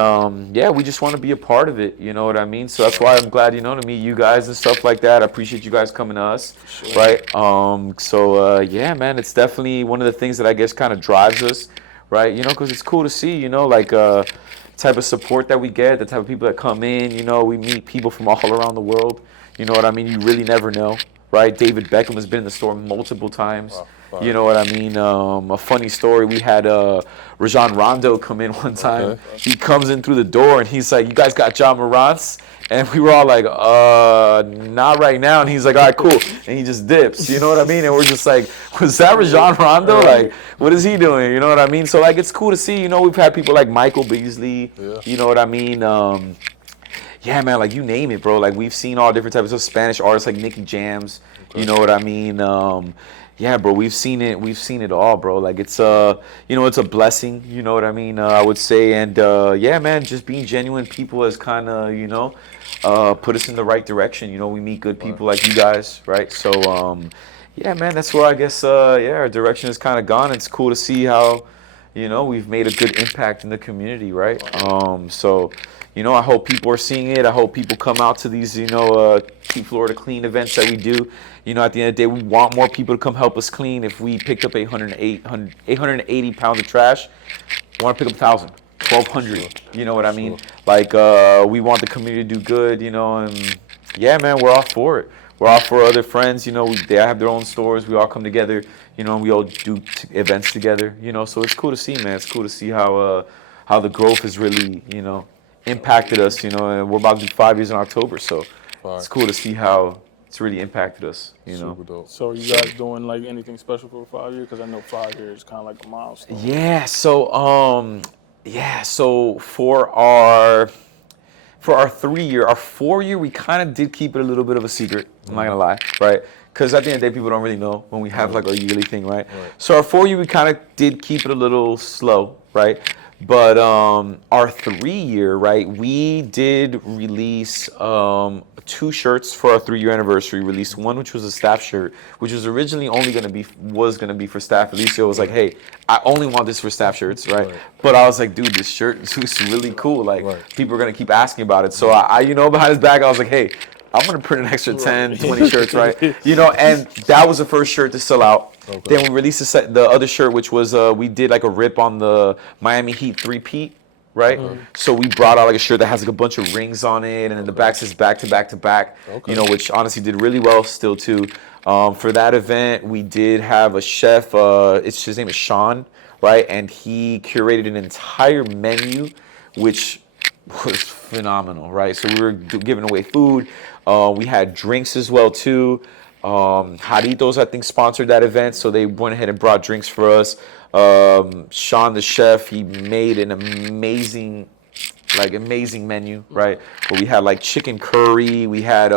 yeah, we just want to be a part of it, you know what I mean? So that's why I'm glad, to meet you guys and stuff like that. I appreciate you guys coming to us, right? Yeah, man, it's definitely one of the things that I guess kind of drives us, right? Because it's cool to see, like type of support that we get, the type of people that come in, we meet people from all around the world, you know what I mean? You really never know, right? David Beckham has been in the store multiple times. Wow. You know what I mean? A funny story, we had Rajon Rondo come in one time. Okay. He comes in through the door and he's like, you guys got John Morant's? And we were all like, not right now. And he's like, all right, cool. And he just dips, you know what I mean? And we're just like, was that Rajon Rondo? Like, what is he doing? You know what I mean? So, like, it's cool to see, we've had people like Michael Beasley, you know what I mean? Yeah, man, like, you name it, bro. Like, we've seen all different types of Spanish artists like Nicky Jams, you know what I mean? Yeah, bro, we've seen it all, bro. Like, it's it's a blessing, you know what I mean? I would say, and yeah, man, just being genuine people has kind of, put us in the right direction. We meet good people like you guys, right? So, yeah, man, that's where I guess, our direction has kind of gone. It's cool to see how, we've made a good impact in the community, right? So, I hope people are seeing it. I hope people come out to these, Keep Florida Clean events that we do. At the end of the day, we want more people to come help us clean. If we picked up 880 pounds of trash, we want to pick up 1,000, 1,200. You know what I mean? Like, we want the community to do good, and yeah, man, we're all for it. We're all for other friends, they have their own stores. We all come together, and we all do events together, so it's cool to see, man. It's cool to see how the growth has really, impacted us, and we're about to do 5 years in October, so it's cool to see how it's really impacted us, Super dope. So are you guys doing like anything special for 5 years? Because I know 5 years is kind of like a milestone. Yeah. So for our for our 3-year, our 4-year, we kind of did keep it a little bit of a secret. I'm not gonna lie, right? Because at the end of the day, people don't really know when we have like our yearly thing, right? So our 4-year, we kind of did keep it a little slow, right? But our 3-year, right, we did release 2 shirts for our 3-year anniversary. Released one, which was a staff shirt, which was originally only gonna be for staff. Alicia was like, "Hey, I only want this for staff shirts, right?" But I was like, "Dude, this shirt is really cool. Like, people are gonna keep asking about it." So I behind his back, I was like, "Hey, I'm gonna print an extra 10, 20 shirts, right?" And that was the first shirt to sell out. Then we released the other shirt, which was we did like a rip on the Miami Heat 3-peat, right? So we brought out like a shirt that has like a bunch of rings on it, and then the back says back to back to back, which honestly did really well still too. For that event, we did have a chef. His name is Sean, right? And he curated an entire menu, which was phenomenal, right? So we were giving away food. We had drinks as well too. Jaritos, I think, sponsored that event, so they went ahead and brought drinks for us. Sean, the chef, he made an amazing menu, right? Where we had like chicken curry, we had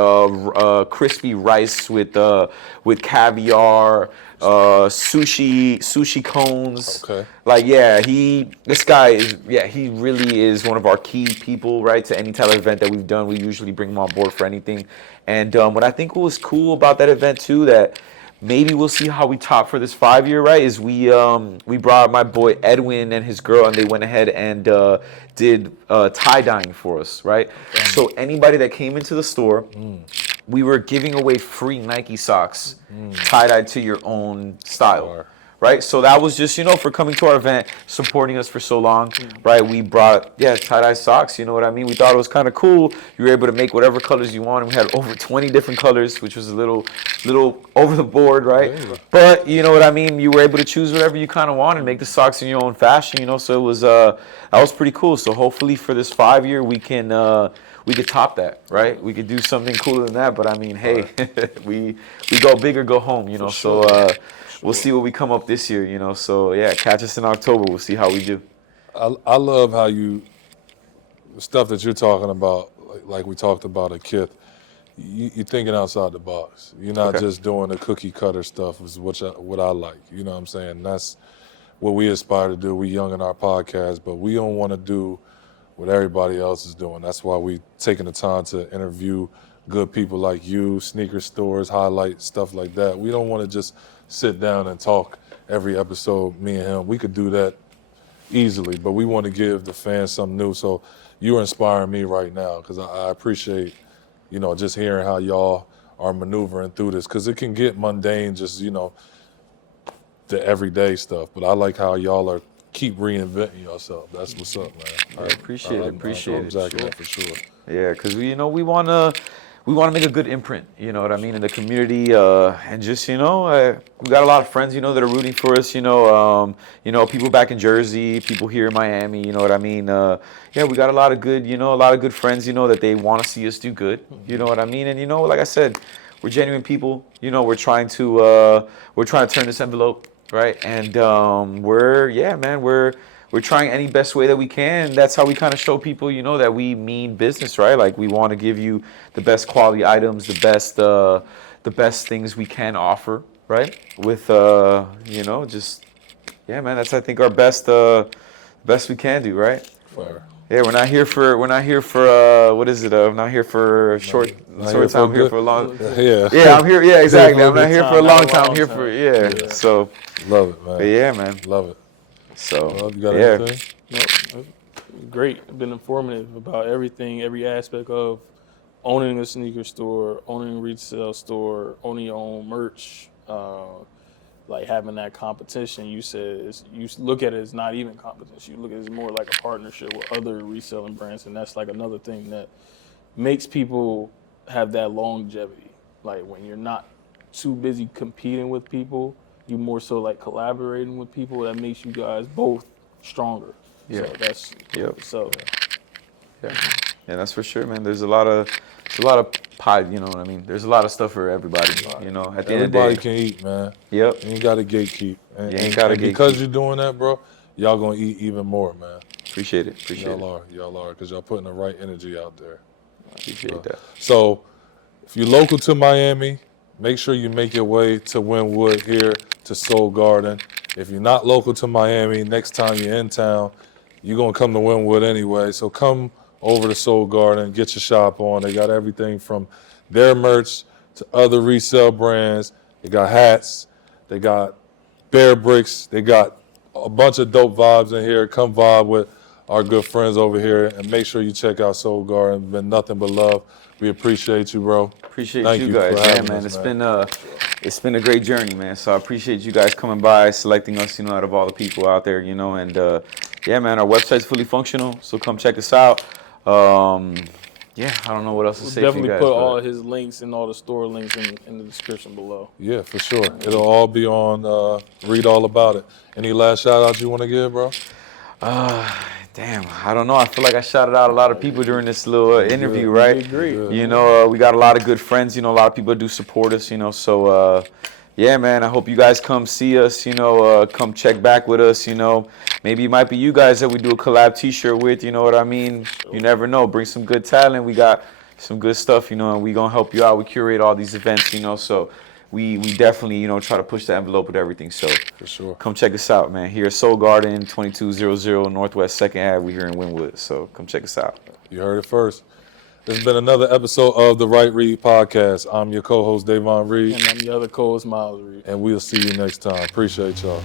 crispy rice with caviar, sushi cones. Okay. Like, he really is one of our key people, right? To any type of event that we've done, we usually bring him on board for anything. And what I think was cool about that event too, that maybe we'll see how we top for this 5-year, right? Is we brought my boy Edwin and his girl, and they went ahead and did tie dyeing for us, right? So anybody that came into the store, we were giving away free Nike socks, tie dyed to your own style. Right, so that was just, for coming to our event, supporting us for so long, right? We brought, tie-dye socks, you know what I mean? We thought it was kind of cool. You were able to make whatever colors you wanted. We had over 20 different colors, which was a little over the board, right? But, you know what I mean? You were able to choose whatever you kind of wanted, make the socks in your own fashion, so it was, that was pretty cool. So hopefully for this 5-year, we could top that, right? We could do something cooler than that, but I mean, hey, we go big or go home, so... We'll see what we come up this year, So, catch us in October. We'll see how we do. I love how the stuff that you're talking about, like we talked about at Kith, you're thinking outside the box. You're not just doing the cookie cutter stuff, is what I like. You know what I'm saying? That's what we aspire to do. We young in our podcast, but we don't want to do what everybody else is doing. That's why we taking the time to interview good people like you, sneaker stores, highlight stuff like that. We don't want to just sit down and talk every episode, me and him. We could do that easily, but we want to give the fans something new. So you're inspiring me right now, because I appreciate, just hearing how y'all are maneuvering through this, because it can get mundane, just, the everyday stuff. But I like how y'all are keep reinventing yourself. That's what's up, man. I appreciate it. Exactly, for sure. Yeah, because we want to make a good imprint, you know what I mean, in the community, and just, we got a lot of friends, that are rooting for us, people back in Jersey, people here in Miami, you know what I mean. We got a lot of good friends, that they want to see us do good, you know what I mean. And like I said, we're genuine people, we're trying to turn this envelope, right? And we're trying any best way that we can. That's how we kind of show people, that we mean business, right? Like, we want to give you the best quality items, the best things we can offer, right? With, that's, I think, our best we can do, right? Fair. Yeah, we're not here for what is it? I'm not here for short time. I'm here for a long. Yeah, I'm here. Yeah, exactly. I'm not here for a long time. I'm here for So. Love it, man. But yeah, man. Love it. So, you got anything? Nope. Great. Been informative about everything, every aspect of owning a sneaker store, owning a retail store, owning your own merch, like having that competition. You said you look at it as not even competition. You look at it as more like a partnership with other reselling brands, and that's like another thing that makes people have that longevity. Like, when you're not too busy competing with people, you more so like collaborating with people. That makes you guys both stronger. Yeah. So that's so. Yeah, that's for sure, man. There's a lot of pie. You know what I mean? There's a lot of stuff for everybody. At the end of the day, everybody can eat, man. Yep. You ain't got to gatekeep. You ain't got to gatekeep. Because you're doing that, bro, y'all gonna eat even more, man. Appreciate it. Y'all are, because y'all putting the right energy out there. Appreciate that. So, if you're local to Miami, make sure you make your way to Wynwood here to Soul Garden. If you're not local to Miami, next time you're in town, you're going to come to Wynwood anyway. So come over to Soul Garden, get your shop on. They got everything from their merch to other resale brands. They got hats. They got bear bricks. They got a bunch of dope vibes in here. Come vibe with our good friends over here, and make sure you check out Soul Garden. It's been nothing but love. We appreciate you, bro. Appreciate you guys. Yeah, man. It's been a great journey, man. So I appreciate you guys coming by, selecting us, out of all the people out there, and yeah, man, our website's fully functional, so come check us out. Yeah, I don't know what else to say for you guys. Definitely put all his links and all the store links in the description below. Yeah, for sure. It'll all be on Read All About It. Any last shout outs you want to give, bro? Damn, I don't know. I feel like I shouted out a lot of people during this little interview, right? Agree. We got a lot of good friends. A lot of people do support us. So yeah, man. I hope you guys come see us. Come check back with us. Maybe it might be you guys that we do a collab T-shirt with. You know what I mean? Sure. You never know. Bring some good talent. We got some good stuff. And we gonna help you out. We curate all these events. So. We definitely, try to push the envelope with everything. So for sure, come check us out, man. Here at Soul Garden, 2200 Northwest 2nd Ave. We're here in Wynwood. So come check us out. You heard it first. This has been another episode of the Right Read Podcast. I'm your co-host, Davon Reed. And I'm the other co-host, Miles Reed. And we'll see you next time. Appreciate y'all.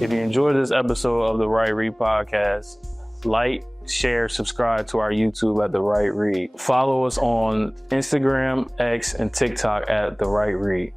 If you enjoyed this episode of the Right Read Podcast, like, share, subscribe to our YouTube at The Right Read. Follow us on Instagram, X, and TikTok at The Right Read.